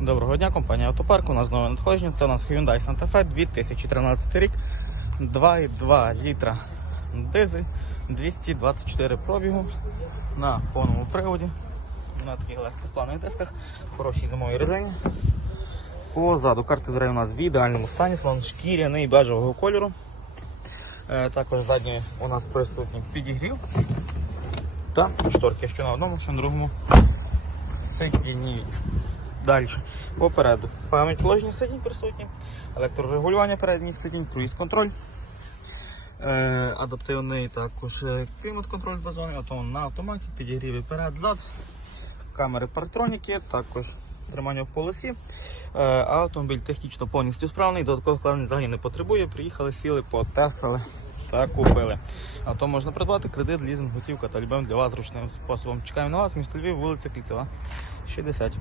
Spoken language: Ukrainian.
Доброго дня, компанія Автопарк. У нас нове надходження. Це у нас Hyundai Santa Fe 2013 рік. 2,2 літра дизель, 224 пробігу на повному приводі. На таких легких планових дисках, хорошій зимовій резині. Позаду карти зрей у нас в ідеальному стані, салон шкіряний бежевого кольору. Е, також ззадньої у нас присутній підігрів та шторки, що на одному, що на другому сидінні. Далі. Попереду. Пам'ять положення сидінь присутні, електрорегулювання передніх сидінь, круїз-контроль. Е, адаптивний також е, клімат-контроль два зони, ото на автоматі, підігріви перед-зад, камери парктроніки, також тримання в полосі. Е, автомобіль технічно повністю справний, додаткових вкладень взагалі не потребує. Приїхали, сіли, потестили та купили. Авто можна придбати, кредит, лізинг, готівка та любим для вас зручним способом. Чекаємо на вас, місто Львів, вулиця Кільцева, 60.